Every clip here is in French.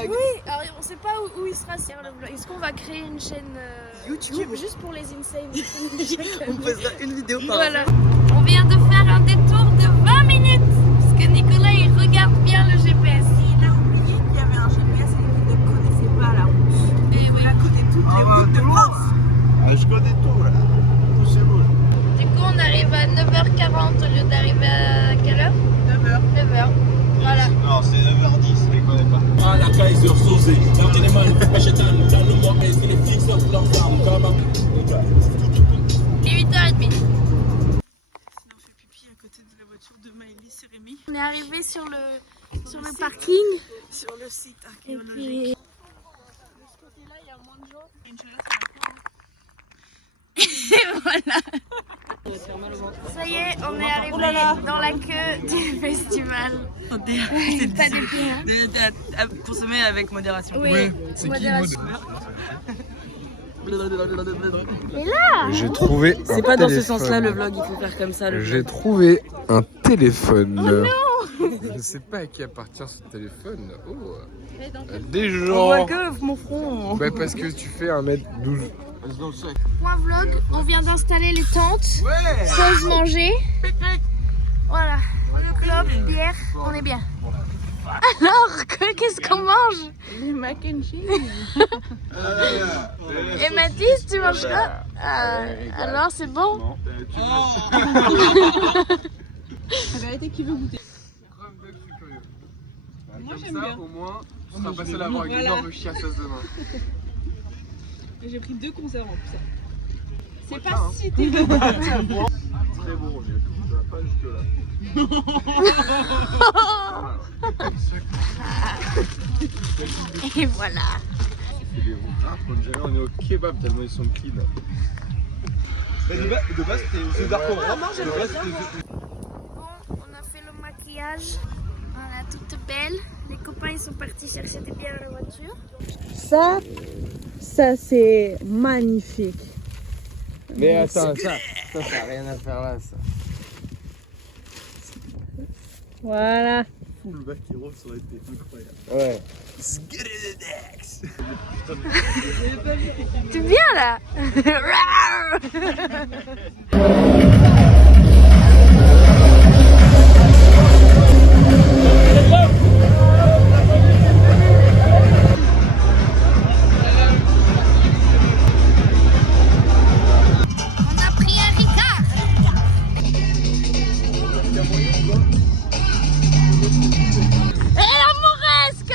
vlog. Oui, alors on sait pas où il sera sur le vlog. Est-ce qu'on va créer une chaîne YouTube juste pour les insane? On posera une vidéo par Voilà. On vient de faire un détour de 20 minutes parce que Nicolas il regarde bien le GPS. Il a oublié qu'il y avait un GPS et qu'il ne connaissait pas la route. Et oui. Il a connaît toutes les routes de France. Ah, je connais tout là. Tout c'est bon. Du coup on arrive à 9h40 au lieu d'arriver à quelle heure? 9h. 9h. Voilà. Non, c'est 9h10, je les connais pas. À la Kaiser Soze, dans les mains, Pachetan, dans le monde, c'est les fixes, leurs armes, comme Il est 8h30. Sinon on fait pipi à côté de la voiture de Maëlys et Rémi. On est arrivé sur le parking. Sur le site Et archéologique. puis... De ce côté-là, il y a moins de gens. Et voilà. Ça y est, on est arrivé dans la queue du festival. T'as des pieds, hein? À consommer avec modération. Oui, c'est modération. Et là j'ai trouvé C'est pas dans ce sens-là le vlog, il faut faire comme ça. J'ai trouvé un téléphone. Oh non. Je ne sais pas à qui appartient ce téléphone. Oh. Des gens. On voit que mon front. Bah parce que tu fais 1m12. Point vlog, on vient d'installer les tentes. Ouais. Pause manger. Voilà. Clope, bière, on est bien. Alors, qu'est-ce qu'on mange? Les mac and cheese. Et Mathis, tu manges quoi? Alors, c'est bon? Non, La vérité, qui veut goûter? Moi j'aime bien. Au moins, tu seras passé là-bas avec une énorme chiasse demain. J'ai pris 2 conserves en plus. C'est Tiens, pas hein. si terrible. Très bon, ça va pas jusque là. Et voilà. c'est des rouges. On dirait on est au kebab tellement ils sont clean. De base c'était aux Dark Orange. Bon, on a fait le maquillage. Voilà, toute belle. Les copains, ils sont partis chercher des bières à la voiture. Ça c'est magnifique. Mais attends, ça n'a rien à faire là, ça. Voilà. Fou le mec qui roule ça aurait été incroyable. Ouais. T'es bien là? On a pris un Ricard. Et la mauresque!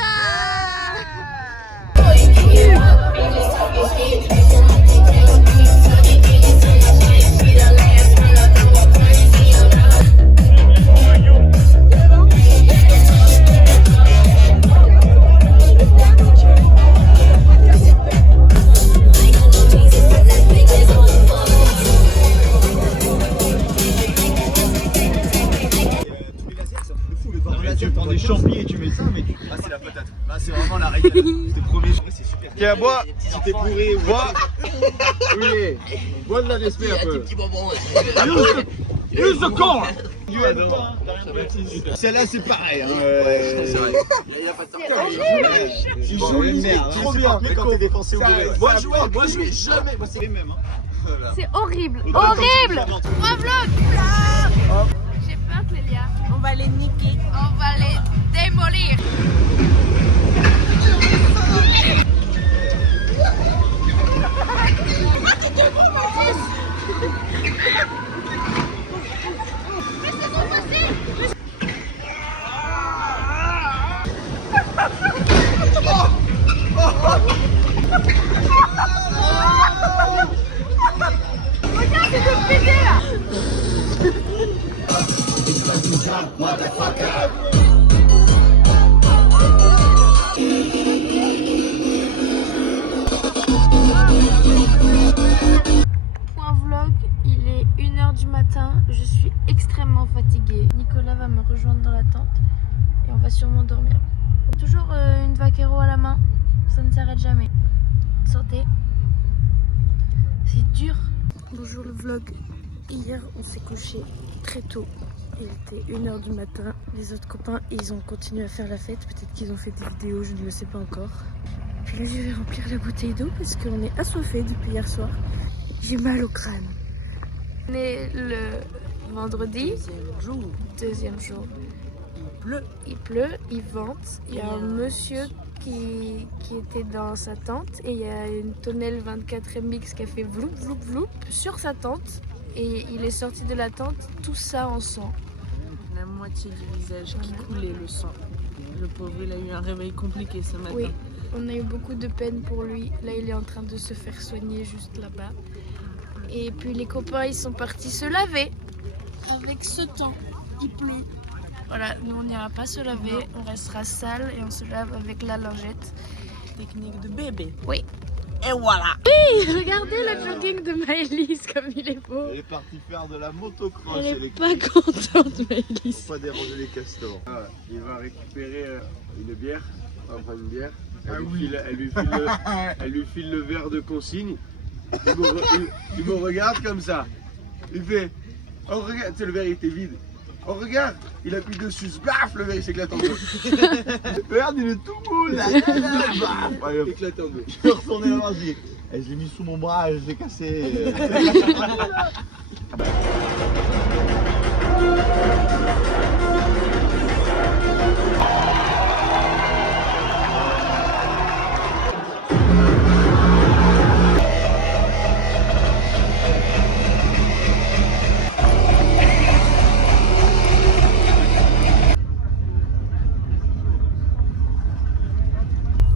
Tu prends des champignons et tu mets ça, mais là c'est la patate. Là c'est vraiment la règle. C'était premier. C'est super. Tiens, bois. Si t'es bourré, bois. Oui. Bois de la respect un peu. Use the corn. Celle-là c'est pareil. C'est vrai. Il joue trop bien. Mais quand t'es défoncé au boulot. Moi jouer jamais. Moi c'est les mêmes. C'est horrible, horrible! Moi vlog! J'ai peur, Clélia. On va les niquer. On va les démolir. Regarde, c'est de péter là! Point vlog, il est 1h du matin, je suis extrêmement fatiguée. Nicolas va me rejoindre dans la tente et on va sûrement dormir. Toujours une vaquero à la main, ça ne s'arrête jamais. Santé. C'est dur. Bonjour le vlog. Hier on s'est couché très tôt Il était 1 h du matin. Les autres copains, ils ont continué à faire la fête. Peut-être qu'ils ont fait des vidéos, je ne le sais pas encore. Puis là, je vais remplir la bouteille d'eau parce qu'on est assoiffé depuis hier soir. J'ai mal au crâne. On est le vendredi. Deuxième jour. Il pleut, il vente. Il y a un monsieur qui était dans sa tente et il y a une tonnelle 24 MX qui a fait vloup vloup vloup sur sa tente et il est sorti de la tente, tout ça en sang. La moitié du visage qui coulait le sang. Le pauvre, il a eu un réveil compliqué ce matin. Oui, on a eu beaucoup de peine pour lui. Là, il est en train de se faire soigner juste là-bas. Et puis les copains, ils sont partis se laver avec ce temps. Il pleut. Voilà, nous on n'ira pas se laver, on restera sale et on se lave avec la lingette. Technique de bébé. Oui. Et voilà. Oui, regardez le jogging de Maëlys comme il est beau. Elle est partie faire de la motocross. Elle est pas contente, Maëlys. Pas déranger les castors. Ah, il va récupérer une bière, on va prendre une bière. Elle lui file le verre de consigne. Il me regarde comme ça. Il fait, oh regarde, tu sais, le verre il était vide. Oh regarde, il appuie dessus, baf, le verre il s'éclate en deux. Regarde, il est tout mou là. Baf, il éclate en deux. Je peux retourner là-bas, je l'ai mis sous mon bras, je l'ai cassé.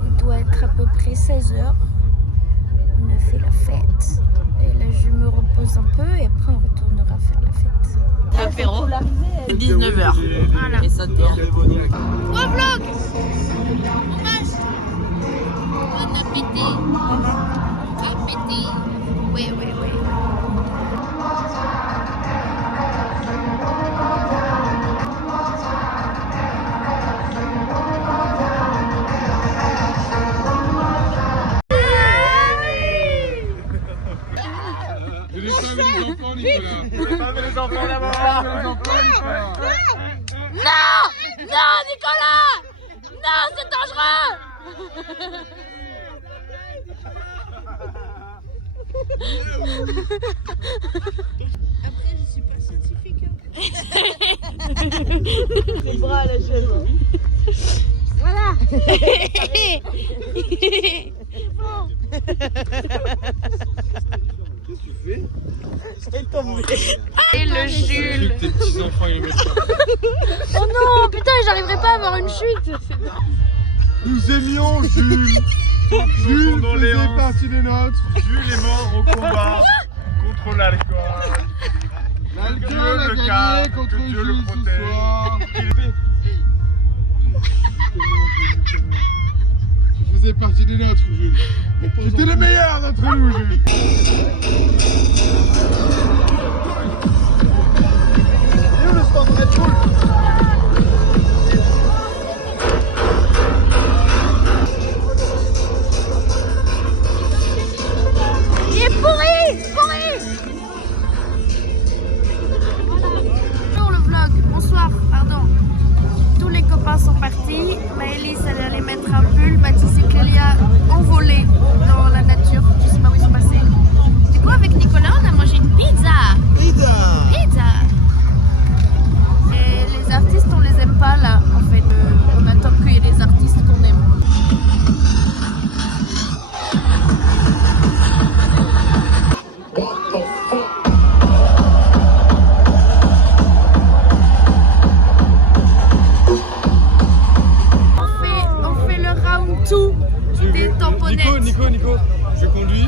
Il doit être à peu près 16 h. On a fait la fête. Et là, je me repose un peu et après, on retournera faire la fête. L'apéro, 19 h. Voilà. Et ça tient. Bon vlog! On mange! Bon appétit! Appétit! Oui, oui, oui. Les enfants d'abord. Non! Non, Nicolas! Non, c'est dangereux! Après, je suis pas scientifique. Les bras à la chaise. Voilà! Et le Jules! Tes petits enfants, ils mettent ça. Oh non, putain, j'arriverai pas à avoir une chute! Nous aimions Jules. Jules faisait partie des nôtres. Jules est mort au combat contre l'alcool. L'alcool a le gagné calme, contre que Dieu le Jules ce protège. soir. Tu faisais partie des nôtres, Jules. Tu étais le meilleur d'entre nous, Jules. Et où le sport Red Bull? Il est pourri! Pourri! Bonjour le vlog, bonsoir, pardon. Tous les copains sont partis. Maëlys, elle allait mettre un pull. Mathis et Clélia ont volé dans la nature. Je sais pas où ils sont passés. Du coup, avec Nicolas, on a mangé une pizza. Pizza! Et les artistes, on les aime pas là, en fait. On attend qu'il y ait des artistes qu'on aime. On fait le round 2 des tamponnettes. Nico, je conduis.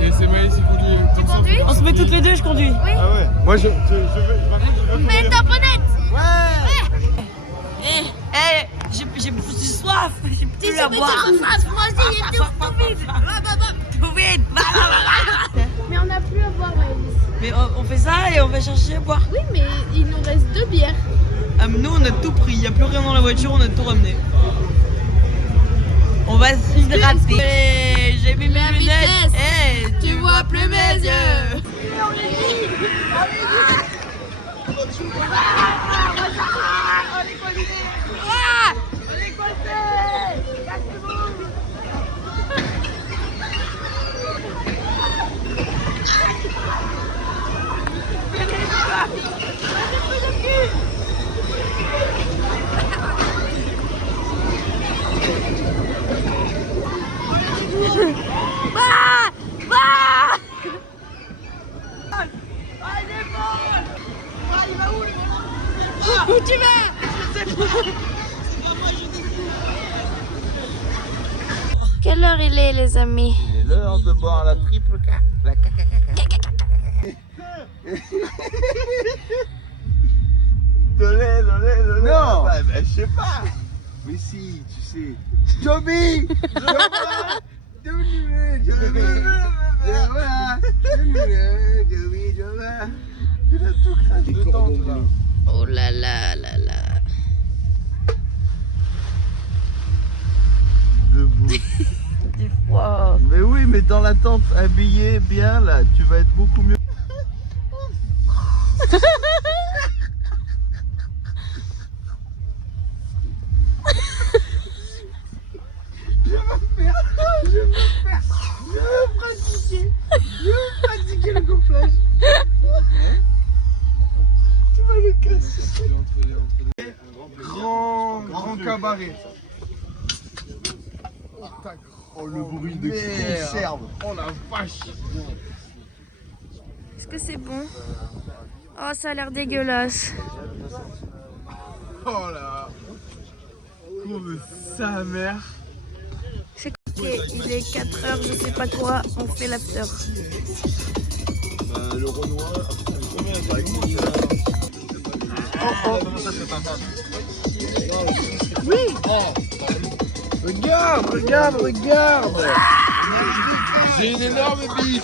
Et c'est Maëlys qui conduit. Tu conduis? On se met toutes les deux, je conduis. Oui. Ah ouais. Moi je veux. On fait une tamponnette. J'ai soif. J'ai plus Tu à sais boire. qu'on fasse, moi aussi, il est tout vide. Tout vite. Mais on n'a plus à boire, Maëlys. Mais on fait ça et on va chercher à boire. Oui, mais il nous reste 2 bières. Nous, on a tout pris. Il n'y a plus rien dans la voiture, on a tout ramené. On va s'hydrater. J'ai mis mes La lunettes. vitesse. Tu vois plus mes yeux. Où tu vas? Quelle heure il est, les amis? Il est l'heure de boire la triple K. La Dolé. Non bah, je sais pas. Mais si, tu sais. Joby. Il a tout craché de tente là. Oh là là là là. Debout. Wow. Mais oui, mais dans la tente, habillé bien là, tu vas être beaucoup mieux. Je veux pratiquer le gonflage. Tu vas le casser. Grand cabaret. Oh le bruit de conserve. Oh la vache. Est-ce que c'est bon? Oh, ça a l'air dégueulasse. Oh là. Comme sa mère. C'est compliqué. Il est 4h, je sais pas quoi. On fait l'after. Le Renoir. Oui. Regarde. J'ai une énorme bite.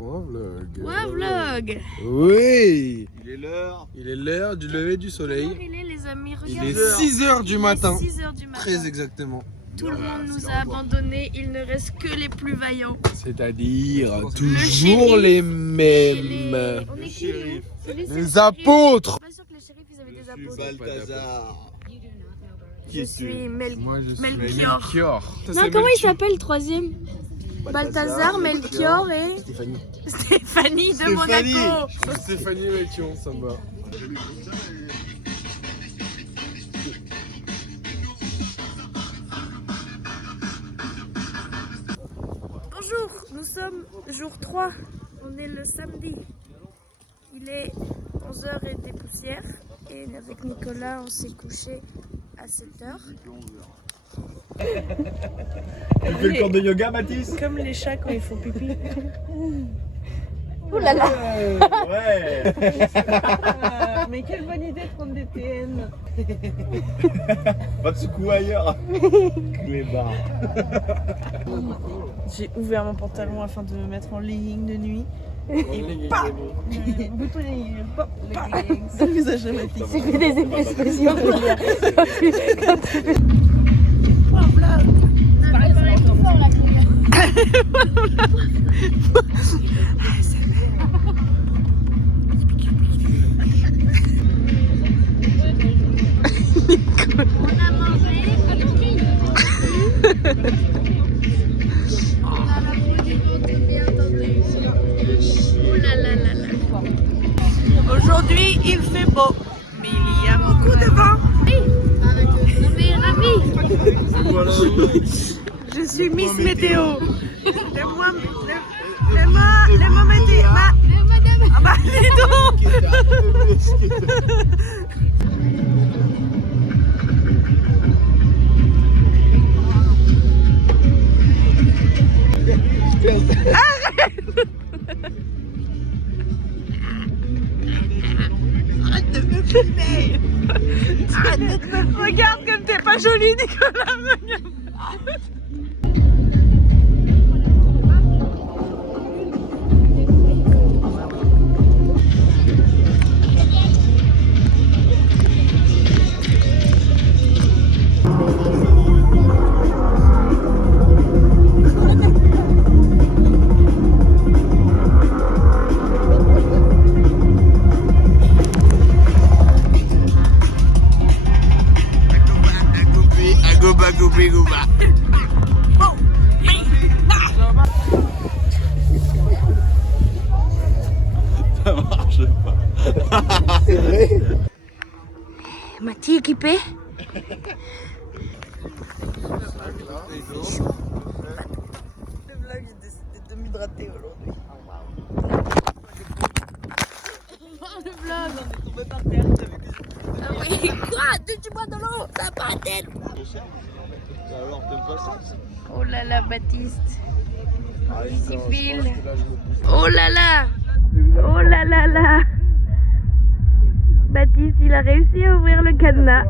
Ouais, vlog. Oui. Il est l'heure. Il est l'heure du lever du soleil. Il est, les amis, Il regardez. est 6h du matin. 6h du matin. Très exactement. Tout le monde nous a abandonnés. Il ne reste que les plus vaillants. C'est-à-dire shérif. toujours les Et mêmes. On est qui, nous? Celui, c'est le Les shérif. apôtres. Je suis pas sûre que les shérifs ils avaient des Je apôtres. suis Balthazar. Je suis Moi je suis Melchior. Melchior. Non, comment il s'appelle le troisième? Balthazar, Melchior et Stéphanie de Monaco. Stéphanie Melchior, ça me va. Bonjour, nous sommes jour 3. On est le samedi. Il est 11h et des poussières. Et avec Nicolas, on s'est couché à 7h. Tu fais le corps de yoga, Mathis? Comme les chats quand ils font pipi. Ouh là là. Ouais. Mais quelle bonne idée de prendre des TN. Va te secouer ailleurs. Clébard. J'ai ouvert mon pantalon afin de me mettre en legging de nuit. Et paf, bouton legging, pop, dans le visage de Mathis. Tu fais des effets spéciaux. Aujourd'hui, il fait beau, mais il y a beaucoup de vent. On est ravis. Je suis Miss Météo. Le mois météo. Ah bah, dis donc. Regarde comme t'es pas jolie, Nicolas. Regarde. flippé? Le vlog, j'ai décidé de m'hydrater aujourd'hui. Le vlog. On est tombé par terre, t'avais des gens. Ah oui, quoi? Tu bois de l'eau? Ça n'a pas la tête. Alors, t'aimes pas ça? Oh là là, Baptiste. Easy feel. Oh là là. Oh là là là. Baptiste, il a réussi à ouvrir le cadenas.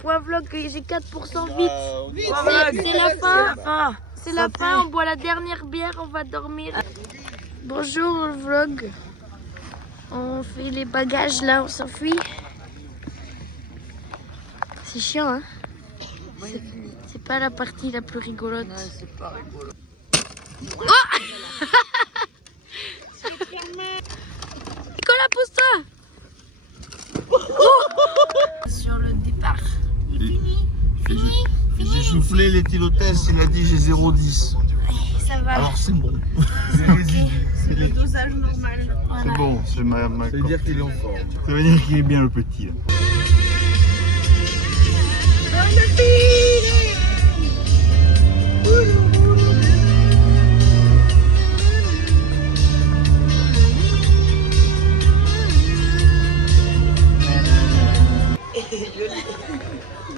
Point vlog, j'ai 4% vite. C'est la fin. C'est la fin, on boit la dernière bière, on va dormir. Bonjour le vlog. On fait les bagages là, on s'enfuit. C'est chiant, hein? C'est pas la partie la plus rigolote. C'est pas rigolo. Oh Nicolas, pousse-toi. Sur le départ. J'ai soufflé l'éthylotest, il a dit j'ai 0,10. Ça va. Alors c'est bon. C'est le dosage normal. Voilà. C'est bon, c'est ma Ça veut dire qu'il est en forme. Ça veut dire qu'il est bien le petit là.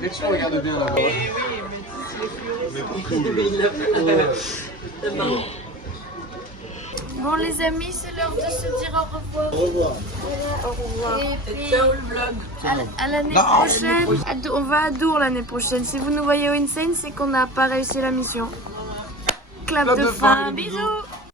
Dès que tu regardes bien là-bas. Bon les amis, c'est l'heure de se dire au revoir. Au revoir. Voilà, au revoir. Et puis, Ciao le vlog. à l'année prochaine. On va à Dour l'année prochaine. Si vous nous voyez au Insane, c'est qu'on n'a pas réussi la mission. Clap de fin. Bisous.